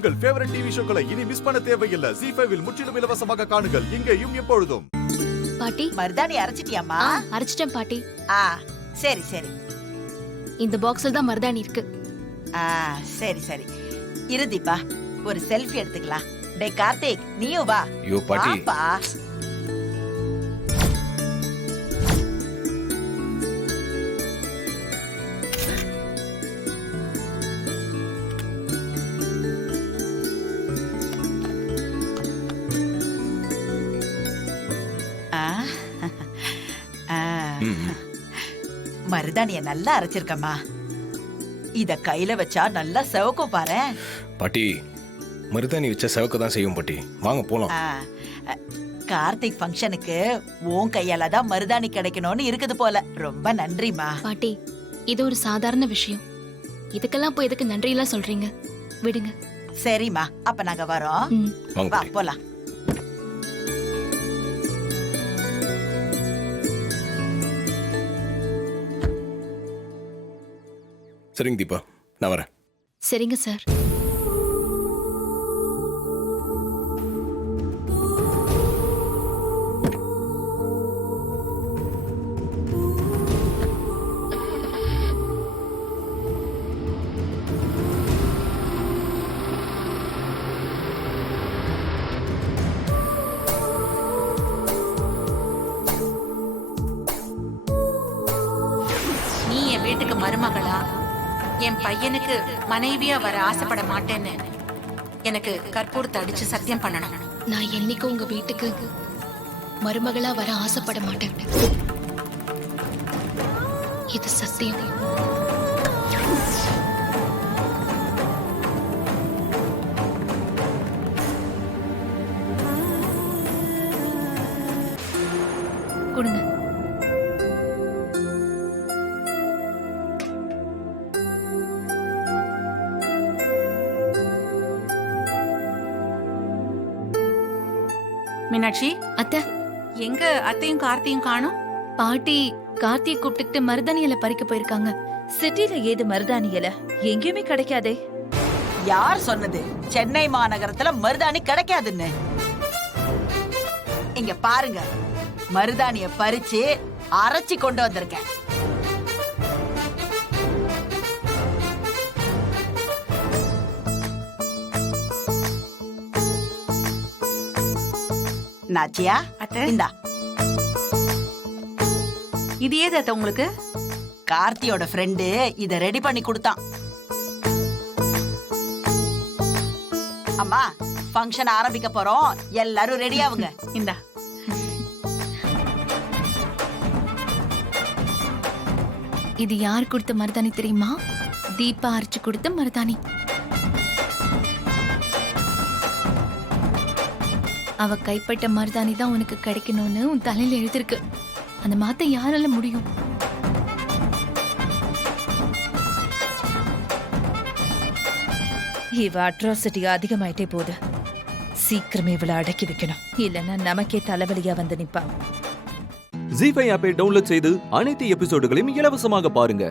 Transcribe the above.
உங்கள் favourite TV ஷோக்களை இனி miss பண்ண தேவையில்லை. ZEE5 இல் முற்றிலும் இலவசமாக காணுங்கள். இங்கேயும் எப்பொழுதும். பாட்டி, மருதாணி அரைச்சிட்டியாமா? அரைச்சிட்டேன் பாட்டி. சரி சரி. இந்த பாக்ஸ்ல தான் மருதாணி இருக்கு. சரி சரி. இரு தீபா, ஒரு செல்ஃபி எடுத்துக்கலாம். டேய் கார்த்திக், நீயும் வா. ஐயோ பாட்டி. வாப்பா. மருதாணிய நல்லா அரைச்சிருக்கம்மா. இத கையில வச்சா நல்லா செவக்கும் பாரு. பாட்டி, மருதாணி வச்ச செவக்க தான் செய்யும் பாட்டி. வாங்க போலாம். கார்த்திக் ஃபங்க்ஷனுக்கு உன் கையால தான் மருதாணி கிடைக்கணும்னு இருக்குது போல. ரொம்ப நன்றிமா. பாட்டி, இது ஒரு சாதாரண விஷயம். இதுக்கெல்லாம் போய் எதுக்கு நன்றி எல்லாம் சொல்றீங்க? விடுங்க. சரிம்மா, அப்ப நாங்க வரோம். வாங்க வா பாட்டி. போலாம். சரிங்க தீபா, நான் வரேன். சரிங்க சார். நீ என் வீட்டுக்கு மருமகளா, என் பையனுக்கு மனைவியா வர ஆசைப்பட மாட்டேன்னு எனக்கு கற்பூரத்தை அடிச்சு சத்தியம் பண்ணணும். நான் என்னைக்கும் உங்க வீட்டுக்கு மருமகளா வர ஆசைப்பட மாட்டேன். இது சத்தியம். கொடுங்க. மீனாட்சி, அத்தை, எங்க அத்தையும் கார்த்தியும் காணும்? பாட்டி கார்த்தியை கூப்பிட்டுக்கிட்டு மருதாணி இலை பறிக்க போயிருக்காங்க. சிட்டில ஏது மருதாணி இலை? எங்கேயுமே கிடைக்காதே. யார் சொன்னது சென்னை மாநகரத்துல மருதாணி கிடைக்காதுன்னு? இங்க பாருங்க, மருதாணிய பறிச்சு அரைச்சி கொண்டு வந்திருக்கேன். நாச்சியா, அத்தை, இந்தா. இது ஏது அத்தை உங்களுக்கு? கார்த்தியோட ஃப்ரெண்டு இத ரெடி பண்ணி கொடுத்தான். அம்மா, ஃபங்க்ஷன் ஆரம்பிக்க போறோம், எல்லாரும் ரெடி ஆவுங்க. இந்தா. இது யார் கொடுத்த மருதாணி தெரியுமா? தீபா அரைச்சு கொடுத்த மருதாணி. அவ கைப்பட்ட மருதாணி தான் உனக்கு கிடைக்கணும்னு உன் தலையில எழுதிருக்கு. அந்த மாத்த யாரால முடியும்? இவ அட்ராசிட்டி அதிகமாயிட்டே போகுது. சீக்கிரமே இவளை அடக்கி வைக்கணும், இல்லைன்னா நமக்கே தலைவலியா வந்து நிப்பா. ZEE5 ஆப்பை டவுன்லோட் செய்து அனைத்து எபிசோடுகளையும் இலவசமாக பாருங்க.